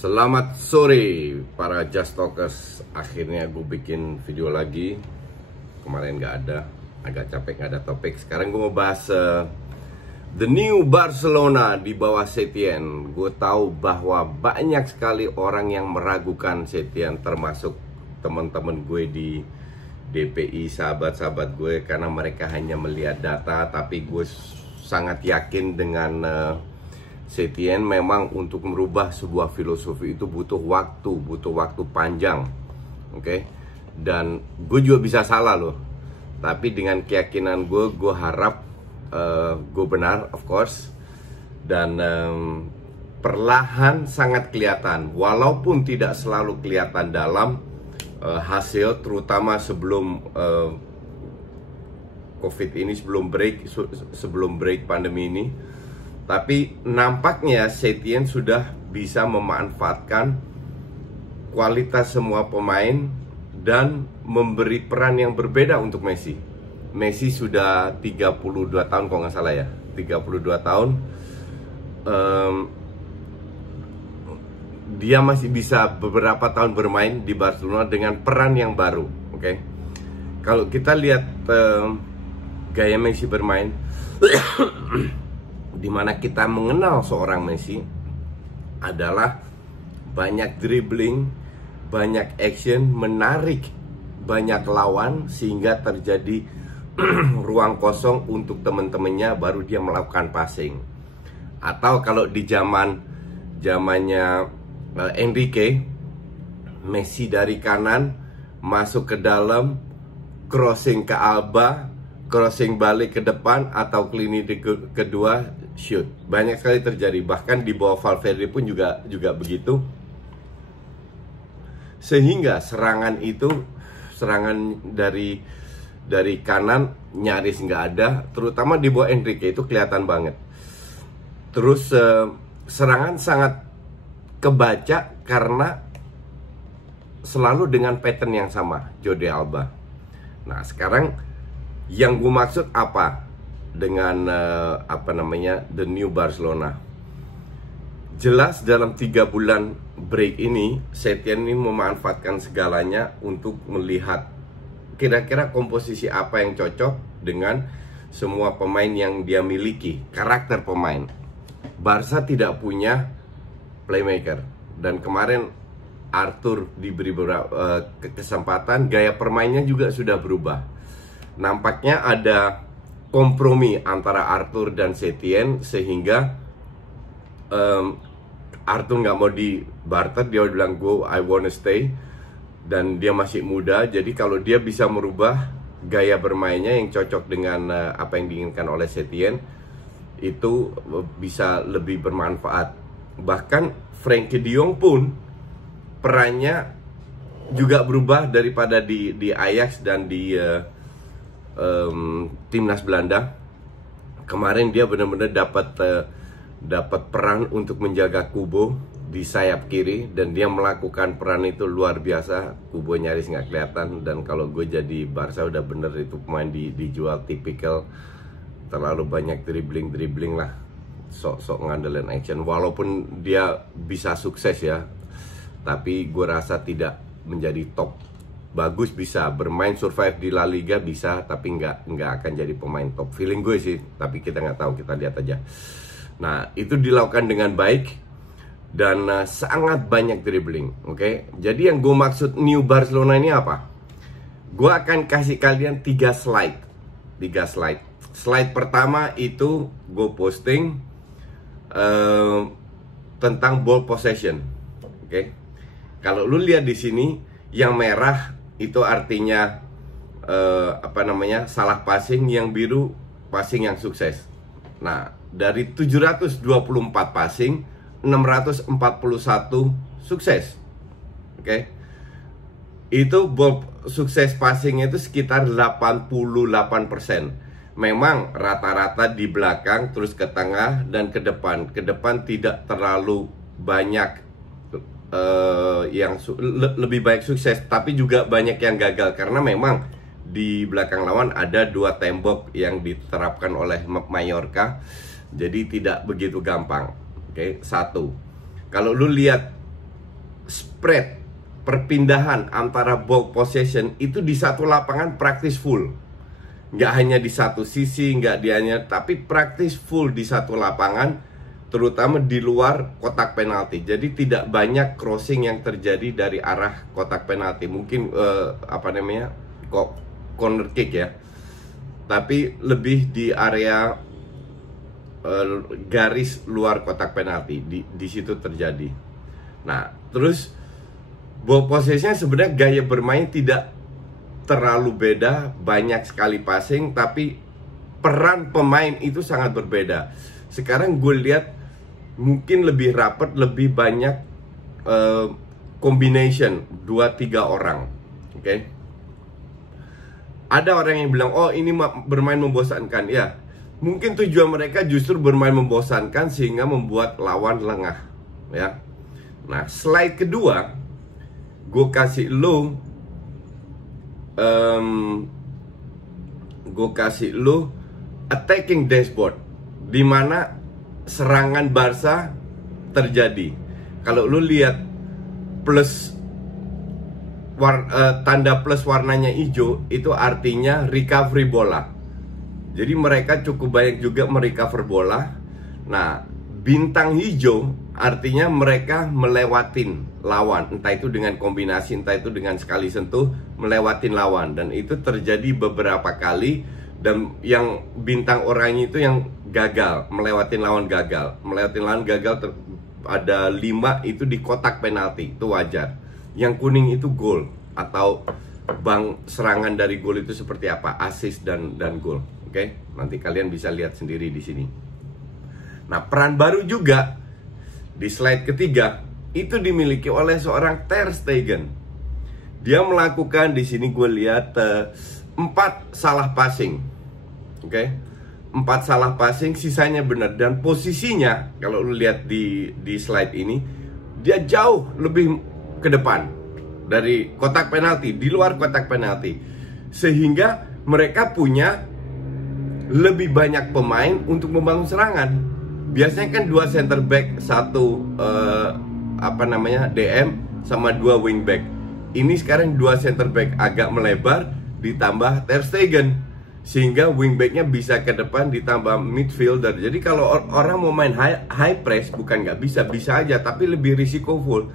Selamat sore para Just Talkers. Akhirnya gue bikin video lagi. Kemarin gak ada, agak capek gak ada topik. Sekarang gue mau bahas The New Barcelona di bawah Setien. Gue tahu bahwa banyak sekali orang yang meragukan Setien, termasuk teman-teman gue di DPI, sahabat-sahabat gue, karena mereka hanya melihat data. Tapi gue sangat yakin dengan Setien memang untuk merubah sebuah filosofi itu butuh waktu panjang, oke? Dan gue juga bisa salah loh, tapi dengan keyakinan gue harap gue benar, of course. Dan perlahan sangat kelihatan, walaupun tidak selalu kelihatan dalam hasil, terutama sebelum COVID ini, sebelum break pandemi ini. Tapi nampaknya Setien sudah bisa memanfaatkan kualitas semua pemain dan memberi peran yang berbeda untuk Messi. Messi sudah 32 tahun kalau nggak salah ya, 32 tahun. Dia masih bisa beberapa tahun bermain di Barcelona dengan peran yang baru, oke? Kalau kita lihat gaya Messi bermain, dimana kita mengenal seorang Messi adalah banyak dribbling, banyak action, menarik banyak lawan sehingga terjadi ruang kosong untuk teman-temannya, baru dia melakukan passing. Atau kalau di zamannya Enrique, Messi dari kanan masuk ke dalam, crossing ke Alba, crossing balik ke depan, atau lini kedua shoot. Banyak sekali terjadi, bahkan di bawah Valverde pun juga begitu. Sehingga serangan dari kanan nyaris nggak ada, terutama di bawah Enrique itu kelihatan banget. Terus serangan sangat kebaca karena selalu dengan pattern yang sama, Jordi Alba. Nah, sekarang yang gue maksud apa dengan The New Barcelona? Jelas dalam 3 bulan break ini Setien ini memanfaatkan segalanya untuk melihat kira-kira komposisi apa yang cocok dengan semua pemain yang dia miliki, karakter pemain. Barca tidak punya playmaker, dan kemarin Arthur diberi beberapa kesempatan, gaya permainnya juga sudah berubah. Nampaknya ada kompromi antara Arthur dan Setien, sehingga Arthur nggak mau di barter, dia bilang I wanna stay, dan dia masih muda. Jadi kalau dia bisa merubah gaya bermainnya yang cocok dengan apa yang diinginkan oleh Setien, itu bisa lebih bermanfaat. Bahkan Frenkie de Jong pun perannya juga berubah daripada di Ajax dan di timnas Belanda. Kemarin dia benar-benar dapat peran untuk menjaga Kubo di sayap kiri, dan dia melakukan peran itu luar biasa. Kubo nyaris nggak kelihatan, dan kalau gue jadi Barca udah bener itu pemain dijual tipikal terlalu banyak dribbling lah, sok ngandelin action. Walaupun dia bisa sukses ya, tapi gue rasa tidak menjadi top. Bagus, bisa bermain survive di La Liga bisa, tapi nggak akan jadi pemain top. Feeling gue sih, tapi kita nggak tahu, kita lihat aja. Nah, itu dilakukan dengan baik dan sangat banyak dribbling, oke? Jadi yang gue maksud New Barcelona ini apa? Gue akan kasih kalian 3 slide. Slide pertama itu gue posting tentang ball possession, oke? Kalau lu lihat di sini, yang merah itu artinya salah passing, yang biru passing yang sukses. Nah, dari 724 passing, 641 sukses. Oke. Itu sukses passingnya itu sekitar 88%. Memang rata-rata di belakang, terus ke tengah dan ke depan. Ke depan tidak terlalu banyak yang lebih baik sukses, tapi juga banyak yang gagal karena memang di belakang lawan ada 2 tembok yang diterapkan oleh Mallorca, jadi tidak begitu gampang. Oke, 1. Kalau lu lihat spread perpindahan antara ball possession itu di satu lapangan praktis full. Nggak hanya di satu sisi, tapi praktis full di satu lapangan, terutama di luar kotak penalti. Jadi tidak banyak crossing yang terjadi dari arah kotak penalti. Mungkin corner kick ya, tapi lebih di area garis luar kotak penalti, di situ terjadi. Nah, terus ball possession sebenarnya gaya bermain tidak terlalu beda, banyak sekali passing, tapi peran pemain itu sangat berbeda. Sekarang gue lihat mungkin lebih rapat, lebih banyak combination 2-3 orang. Oke. Ada orang yang bilang, oh ini bermain membosankan. Ya, mungkin tujuan mereka justru bermain membosankan sehingga membuat lawan lengah. Ya. Nah, slide kedua, gue kasih lo attacking dashboard, di mana serangan Barca terjadi. Kalau lo lihat plus tanda plus warnanya hijau, itu artinya recovery bola. Jadi mereka cukup banyak juga merecover bola. Nah, bintang hijau artinya mereka melewatin lawan, entah itu dengan kombinasi, entah itu dengan sekali sentuh, melewatin lawan. Dan itu terjadi beberapa kali. Dan yang bintang oranye itu yang gagal, melewatin lawan gagal. Melewatin lawan gagal ada 5 itu di kotak penalti, itu wajar. Yang kuning itu gol, atau serangan dari gol itu seperti apa, assist dan gol. Oke, nanti kalian bisa lihat sendiri di sini. Nah, peran baru juga di slide ketiga itu dimiliki oleh seorang Ter Stegen. Dia melakukan, di sini gue lihat 4 salah passing. Oke. 4 salah passing, sisanya benar. Dan posisinya kalau lu lihat di slide ini, dia jauh lebih ke depan dari kotak penalti, di luar kotak penalti, sehingga mereka punya lebih banyak pemain untuk membangun serangan. Biasanya kan 2 center back, 1 DM sama 2 wing back. Ini sekarang 2 center back agak melebar ditambah Ter Stegen, sehingga wingbacknya bisa ke depan ditambah midfielder. Jadi kalau orang mau main high press, bukan nggak bisa aja, tapi lebih risikoful,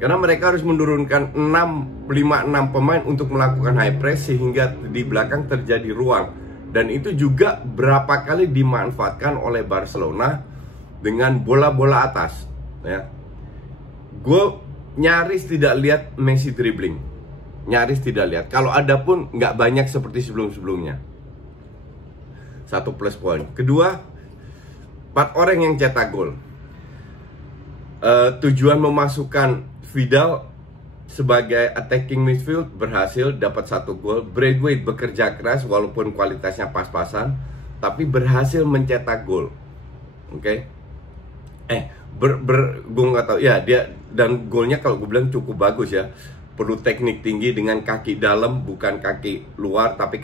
karena mereka harus menurunkan 5-6 pemain untuk melakukan high press, sehingga di belakang terjadi ruang. Dan itu juga berapa kali dimanfaatkan oleh Barcelona dengan bola-bola atas ya. Gue nyaris tidak lihat Messi dribbling, nyaris tidak lihat. Kalau ada pun nggak banyak seperti sebelum-sebelumnya. 1 plus poin. Kedua, 4 orang yang cetak gol. Tujuan memasukkan Vidal sebagai attacking midfield berhasil, dapat 1 gol. Braithwaite bekerja keras walaupun kualitasnya pas-pasan, tapi berhasil mencetak gol. Oke. Gue nggak tahu ya, dia dan golnya kalau gue bilang cukup bagus ya. Perlu teknik tinggi dengan kaki dalam, bukan kaki luar, tapi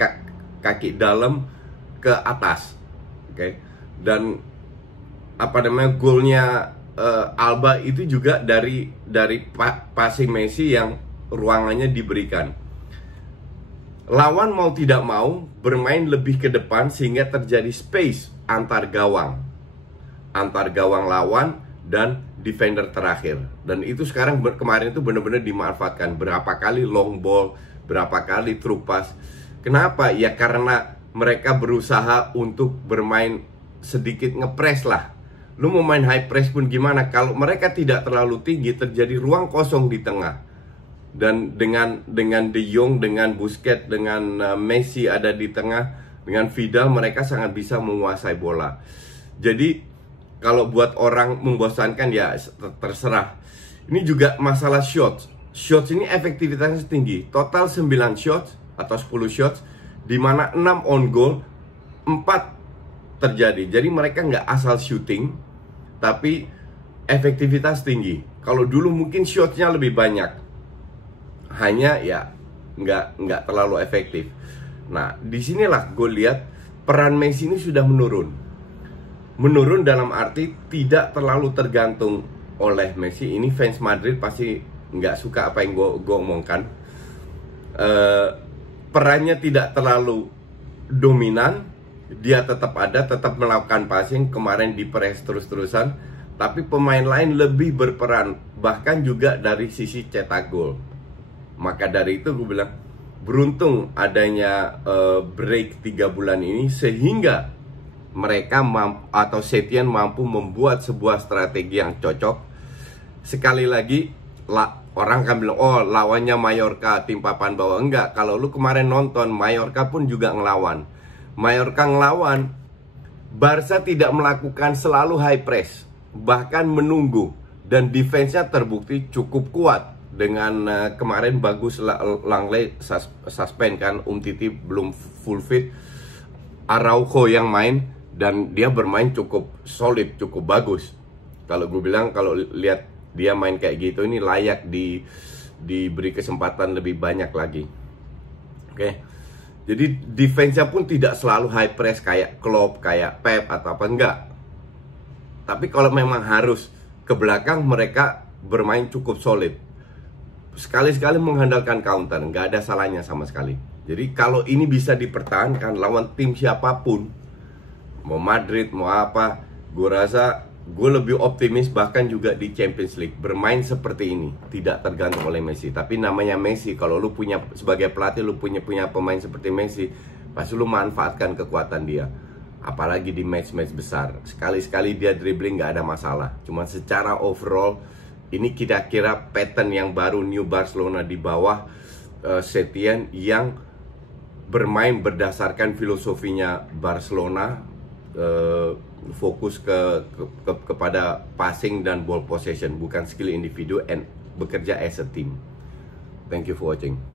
kaki dalam ke atas. Oke. Dan golnya Alba itu juga dari passing Messi yang ruangannya diberikan. Lawan mau tidak mau bermain lebih ke depan, sehingga terjadi space antar gawang lawan dan defender terakhir. Dan itu sekarang kemarin itu benar-benar dimanfaatkan. Berapa kali long ball, berapa kali through pass. Kenapa? Ya karena mereka berusaha untuk bermain sedikit ngepres lah. Lu mau main high press pun gimana, kalau mereka tidak terlalu tinggi, terjadi ruang kosong di tengah. Dan dengan De Jong, dengan Busquets, dengan Messi ada di tengah, dengan Vidal, mereka sangat bisa menguasai bola. Jadi kalau buat orang membosankan ya terserah. Ini juga masalah shots. Shots ini efektivitasnya tinggi. Total 9 shots atau 10 shots, di mana 6 on goal, 4 terjadi. Jadi mereka nggak asal shooting, tapi efektivitas tinggi. Kalau dulu mungkin shotnya lebih banyak, hanya ya nggak terlalu efektif. Nah, disinilah gue lihat peran Messi ini sudah menurun. Menurun dalam arti tidak terlalu tergantung oleh Messi. Ini fans Madrid pasti nggak suka apa yang gue omongkan. Perannya tidak terlalu dominan, dia tetap ada, tetap melakukan passing, kemarin di press terus-terusan, tapi pemain lain lebih berperan, bahkan juga dari sisi cetak gol. Maka dari itu gue bilang, beruntung adanya break 3 bulan ini, sehingga mereka atau Setien mampu membuat sebuah strategi yang cocok. Sekali lagi, orang kan bilang, oh lawannya Mallorca, tim papan bawah. Enggak, kalau lu kemarin nonton, Mallorca pun juga ngelawan. Mallorca ngelawan, Barca tidak melakukan selalu high press, bahkan menunggu, dan defense-nya terbukti cukup kuat. Dengan kemarin bagus Langley suspend kan, Umtiti belum full fit, Araujo yang main, dan dia bermain cukup solid, cukup bagus. Kalau gue bilang, kalau lihat dia main kayak gitu, ini layak diberi kesempatan lebih banyak lagi. Oke. Jadi defense-nya pun tidak selalu high press kayak Klopp, kayak Pep atau apa, enggak. Tapi kalau memang harus ke belakang, mereka bermain cukup solid. Sekali-sekali mengandalkan counter, nggak ada salahnya sama sekali. Jadi kalau ini bisa dipertahankan lawan tim siapapun, mau Madrid, mau apa, gue rasa gue lebih optimis bahkan juga di Champions League. Bermain seperti ini, tidak tergantung oleh Messi. Tapi namanya Messi, kalau lu punya, sebagai pelatih, lu punya pemain seperti Messi, pasti lu manfaatkan kekuatan dia. Apalagi di match-match besar, sekali-sekali dia dribbling nggak ada masalah. Cuma secara overall, ini kira-kira pattern yang baru New Barcelona di bawah Setien, yang bermain berdasarkan filosofinya Barcelona, fokus kepada passing dan ball possession, bukan skill individu, and bekerja as a team. Thank you for watching.